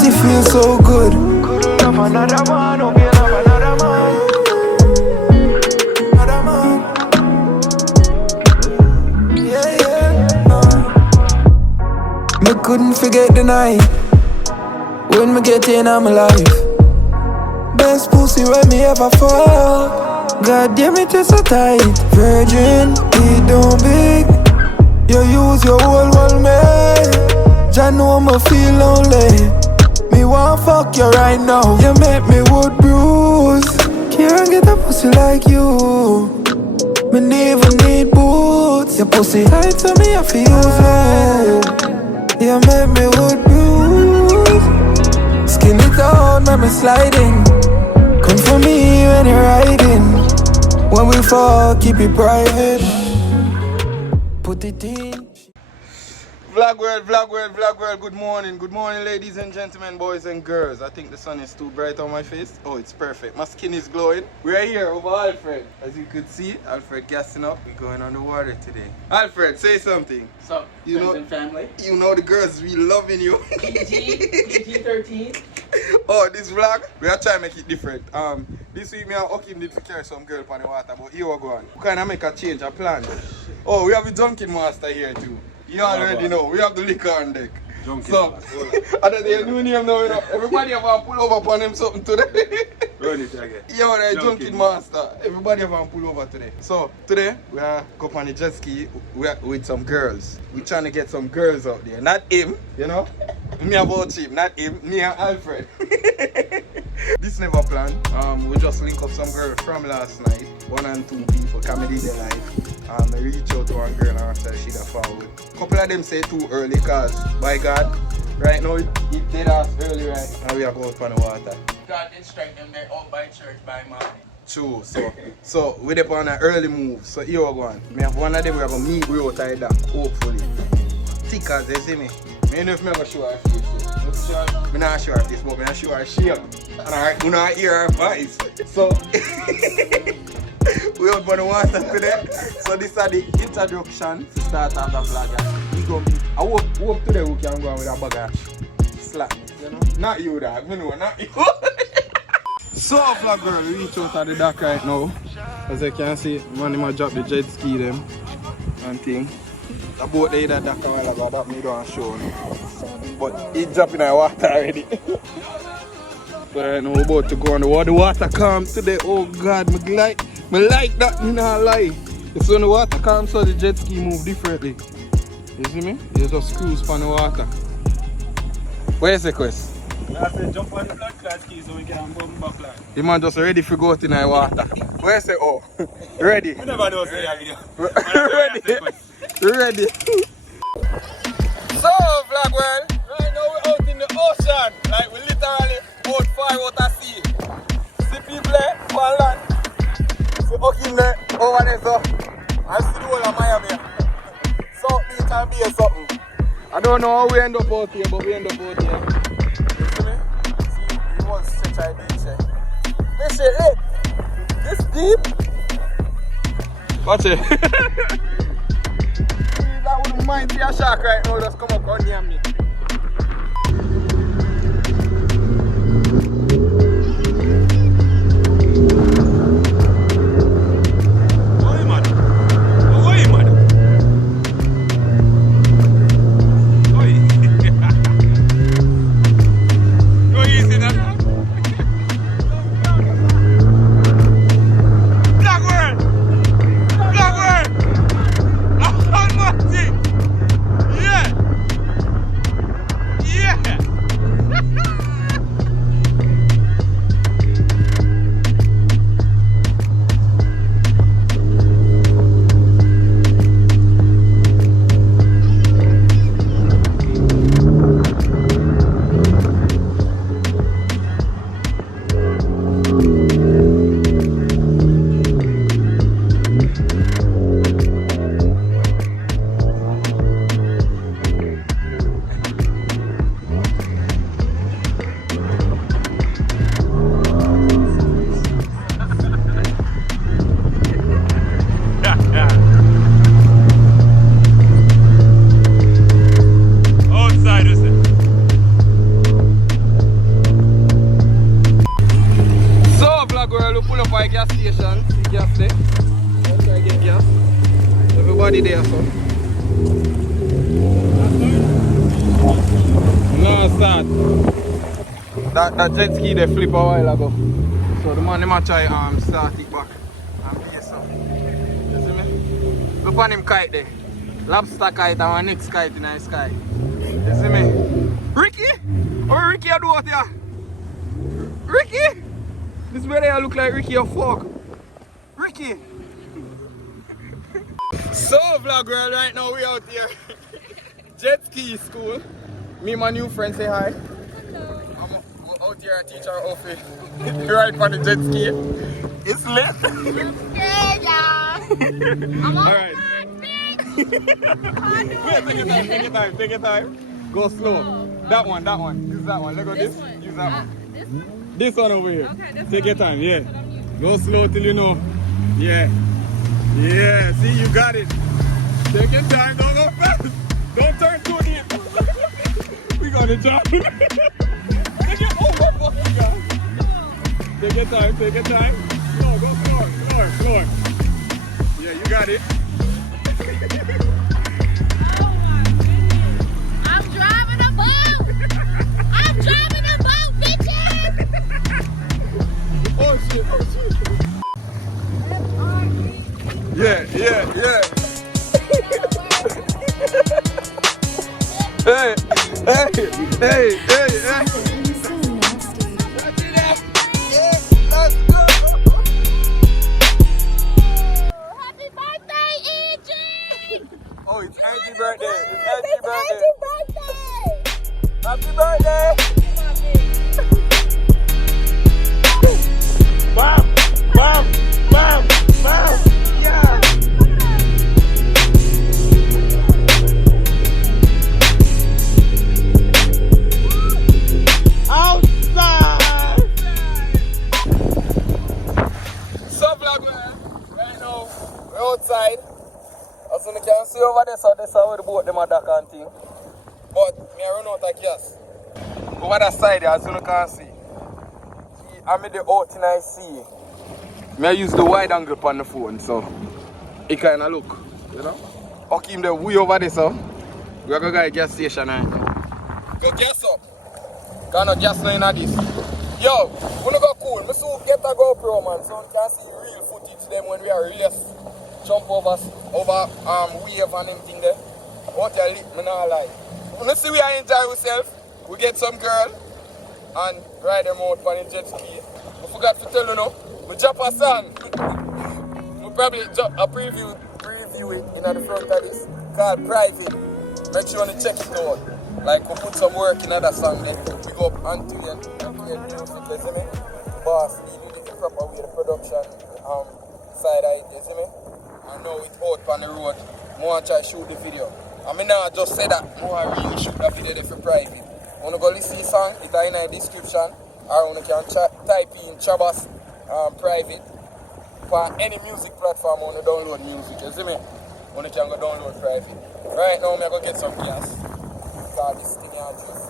pussy feel so good. Couldn't love another man, okay, love another man. Another man. Yeah. Me couldn't forget the night when me get in on my life. Best pussy when me ever fuck. God damn it, it's so tight. Virgin, it don't big. You use your whole world, man. Jah know me feel lonely. Me want fuck you right now. You make me wood bruise. Can't get a pussy like you. Me never need boots. Your pussy tight to me, I feel slow. You make me wood bruise. Skin it out, make me sliding. Come for me when you're riding. When we fall, keep it private. Put it in. Vlog world, good morning, ladies and gentlemen, boys and girls. I think the sun is too bright on my face. Oh, it's perfect. My skin is glowing. We're here over Alfred. As you could see, Alfred gassing up. We're going on the water today. Alfred, say something. What's up, friends and family? You know the girls really loving you. PG-13. Oh, this vlog, we are trying to make it different. This week me and Okin did to carry some girl on the water, but here we go on. We kind of make a change, a plan. Oh, we have the dunking master here too. You already know, we have the liquor on deck. So, other than new name now, you know, everybody have to pull over upon him something today. Run it again. Yeah, right, junkie master. Everybody have to pull over today. So, today, we are going on the jet ski with some girls. We're trying to get some girls out there. Not him, you know. Me about him, not him, me and Alfred. This never planned. We just link up some girls from last night. 1 and 2 people, comedy their life. I reach out to one girl and after she got forward. Couple of them say too early cause, by God, right now it dead ass early right now we are going on the water. God did strike them there out by church by morning. True, so we're up on an early move. So here we go on. Me have one of them we are going to meet we outside that, hopefully. Thick as they see me. I don't know if I'm going to show her face. I'm not sure her face, but I'm not sure her shape. And I do not hear her voice. So we out on the water today. So this is the introduction to start off the vlog. We go meet. I hope today we can go on with a bag of slap, you know? Not you dog, you know, not you. So vlog girl, we reach out at the dock right now. As you can see, man might drop the jet ski them and thing. The boat there that dock a while ago, that me don't show you. But it dropping in the water already. So right now we're about to go on the water. The water calm today, oh God, me like that, me not lie. It's when the water calm so the jet ski move differently. You see me? You just cruise on the water. Where's the quest? I said jump on the flat class key so we can go back line. The man just ready for go out in the water. Where's the oh? Ready? You never know say video. Ready. So vlog world, right now we're out in the ocean. Like we literally out far out at sea. See people there, one land. See Okin there, over there so. And see the whole of Miami. So beach and beer something. I don't know how we end up out here, but we end up out here. You see me? See, we want to stretch our beach here. This shit, look. This deep. Watch it. That wouldn't mind see a shark right now, just come up on near me. nobody there, so. No start. That jet ski they flip a while ago. So the man them try start it back and pace up. You see me? Look on him kite there. Lobster kite and one next kite in the sky. You see me? Ricky! Oh Ricky I do what here? Ricky! This brother look like Ricky or fuck. Ricky! So vlog world, right now we out here. Jet ski school. Me and my new friend say hi. Hello. I'm out here and teach our outfit. Right for the jet ski. It's lit. I'm scared, y'all. I'm on Alright. Take your time, take your time. Go slow. That one. Use that one. Let go this. one. Use that one. This one? This one over here. Okay, this Take one. your time, yeah. That's what I'm using. Go slow till you know. Yeah. Yeah, see you got it. Take your time, don't go fast. Don't turn too deep. We got a job. Take your fucking guys. Take your time, take your time. No, go slower. Yeah, you got it. Oh my goodness. I'm driving a boat. I'm driving a boat, bitches. Oh shit. Yeah. Hey. Let's go. Happy birthday, Angie. Oh, it's Angie's birthday. It's It's Angie's birthday. Angie's birthday. Happy birthday. Bam. Yeah. Outside. So vlog man, right now we're outside. As you can see over there, so that's how the boat them are dock and thing. But me I run out of gas. Over that side there, as you can see. I made the out in I see. Me I use the wide angle on the phone, so it kinda look, you know. Okay, him the way over there, so we are gonna go to gas station now. Go gas up. Got no gas now in this. Yo, we go cool. Me soon get a GoPro man, so you can see real footage them when we are race. Jump over wave and everything there. What you lit, me not lie. Let's see we are enjoy ourselves. We get some girl and ride them out on the jet ski. I forgot to tell you now, we drop a song. We probably drop a preview it in the front of this called Private. Make sure you check it out. Like we put some work in other song then we go up until and music, you see me? Boss, we do the proper way, the production side of it, you see me? And now it's out on the road. I want to try to shoot the video. I mean now I just say that I want to really shoot the video for private. I want to go listen to the song, it's in the description. Or you can type in Trabass Private for any music platform I want to download music, you see me? You can go download Private. Right now I'm going to get some gas. Because this thing is just...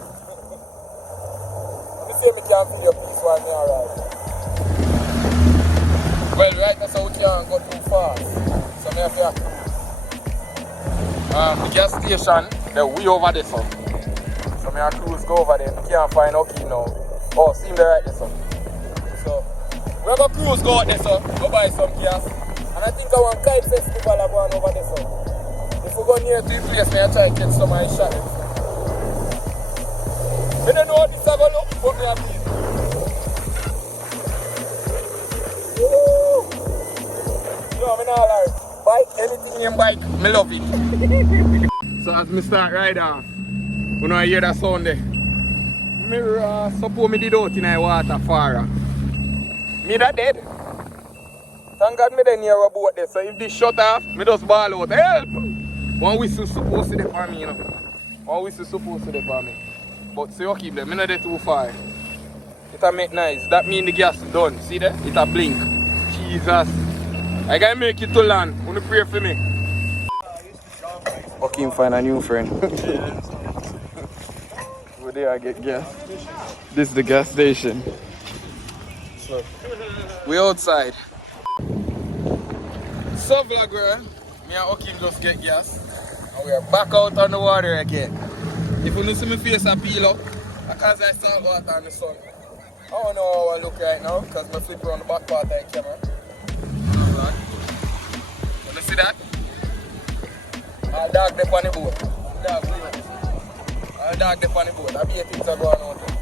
Let me see if I can feel your piece while I'm alright. Well, right now so we can't go too fast. So I have to the gas station, they're way over there, so I have to cruise go over there. I can't find okay now. Oh, see me right there, so we're going to cruise go out there, so go buy some gas. And I think I want kite festival are going over there, so if we go near to the place, I try to get some of the shot. I don't know what this is going to look, but me have this. No, I'm not alright. Bike, anything in bike, I love it. So as I start ride off, when I hear that sound there, I suppose I did out in the water far. Me that dead. Thank God me then near a boat there, so if this shut off, me just ball out, help! One whistle supposed to be for me, you know. One whistle supposed to be for me. But see, you keep them, I'm not there too far. It'll make nice. That means the gas done. See there? It'll blink. Jesus. I gotta make it to land. Wanna pray for me? Okay, find a new friend. Over there I get gas. This is the gas station. So, we outside. So vlogger, Me and Okin just get gas. And we are back out on the water again. If you don't see my face I peel up, because I saw water on the sun. I don't know how I look right now because I flip around the back part of the camera. You see that? Our dog there on the boat. Dog, our dog there on the boat. I be things are going on there.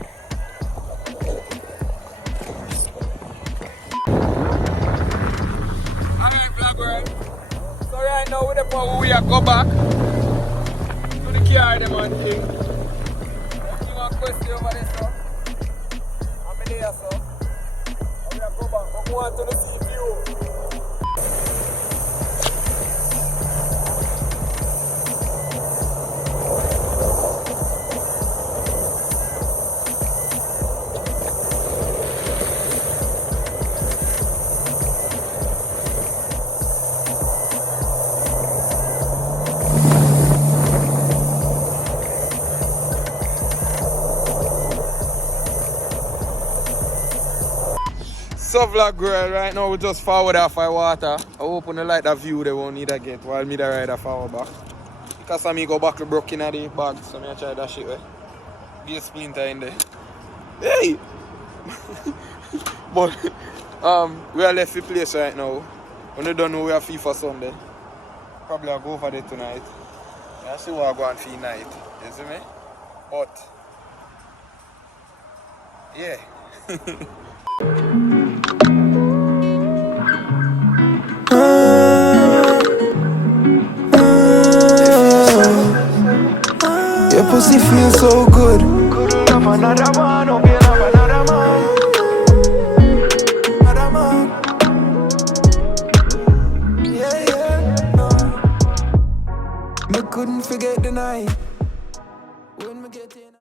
Alright, vlog world. So right now with the power we are go back to the car them and thing. You want question over there, so? I'm there, so. And we are go back. We want to the sea view. So vlog girl, right now we just forward off our water. I hope you like that view they won't need again while me the rider forward back. Because I me go back to broke in the bag, so I try that shit way. Be a splinter in there. Hey! But we are left the place right now. When you don't know we are FIFA Sunday. Probably I'll go over there tonight. I see what I go and feel night. You see me? But yeah. Your pussy feels so good. Couldn't love another man, oh, can't love another man. Another man. Yeah, yeah, no. Me couldn't forget the night when me get in.